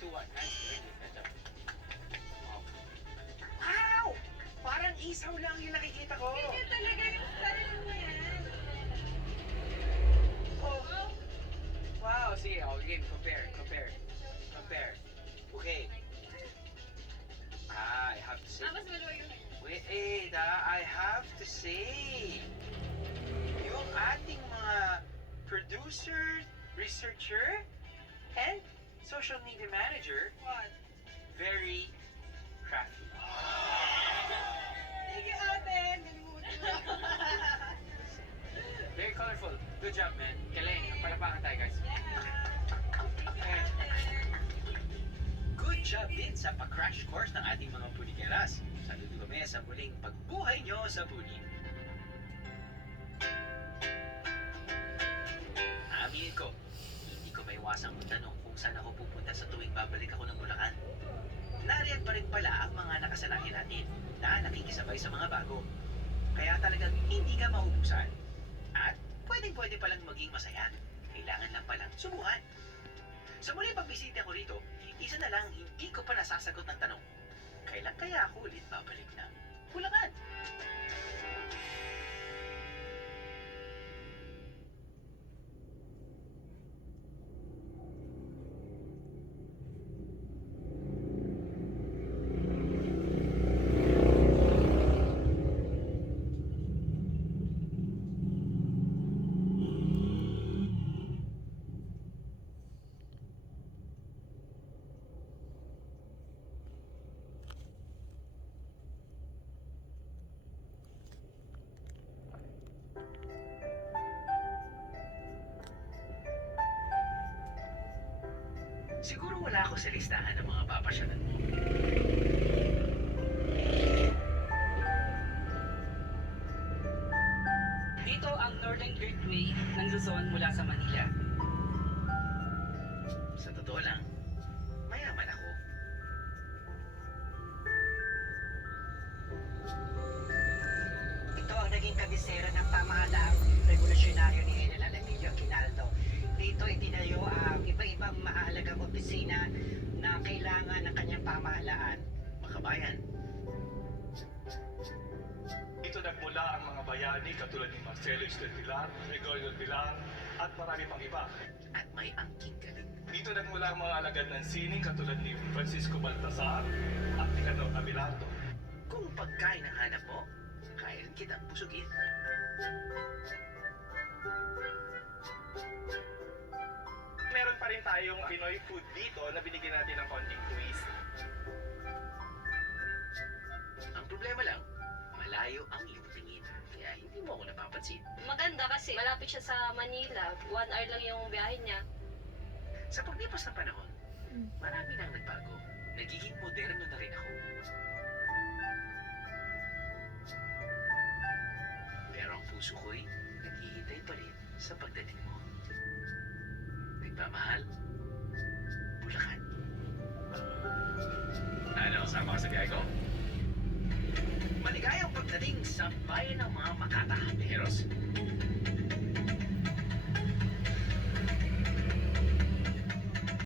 3, 2, 1. Ketchup. Oh. Ow! Parang isaw lang yung nakikita ko. Ganyan talaga yung style mo yan. Oh. Wow, sige. Oh, game. Compare. Okay. I have to say. Mas maluwa yung... Wait, I have to say. Yung ating mga producer, researcher, and social media manager, What? very crafty. Sige ate, nalimutan mo. Very colorful. Good job, man. Galing. Palapakan tayo, guys. Sige ate. Good job din sa pa-crash course ng ating mga punikeras. Saludo kami sa muling pagbuhay nyo sa puni. Aminin ko, hindi ko maiwasang magtanong kung saan ako pupunta sa tuwing babalik ako ng Bulacan. Nariyan pa rin pala ang mga nakasanayan natin na nakikisabay sa mga bago. Kaya talagang hindi ka maubusan. At pwedeng-pwede palang maging masaya. Kailangan lang palang subukan. Sa muling pagbisita ko rito, isa na lang hindi ko pa nasasagot ng tanong. Kailan kaya ako ulit babalik ng Bulacan? Siguro wala ako sa listahan ng mga papasyalan mo. Dito ang Northern Gateway ng Luzon mula sa Manila. Sa totoo lang, mayaman ako. Ito ang naging kabisera ng pamahalaang revolusyonaryo ni General Emilio Aguinaldo. Dito itinayo ang iba-ibang mahalagang opisina na kailangan ng kanyang pamahalaan. Makabayan, Dito nagmula ang mga bayani katulad ni Marcelo Estetilar, Gregorio Pilar, at marami pang iba. at may angking galing. Dito nagmula ang mga alagad ng sining katulad ni Francisco Baltasar at Nicanor Abelardo. Kung pagkain ang hanap mo, kaya rin kitang busugin. Meron pa rin tayong Pinoy food dito na binigyan natin ng konting twist. Ang problema lang, malayo ang iyong tingin. Kaya hindi mo ako napapansin. Maganda kasi malapit siya sa Manila. 1 hour lang yung biyahe niya. Sa paglipas ng panahon, marami nang nagbago. Nagiging moderno na rin ako. Pero ang puso ko'y naghihintay pa rin sa pagdating mo. Nagmamahal, Bulacan. Ano, sama ka sa biyahe ko? Maligayang pagdating sa bayan ng mga makatahaneros.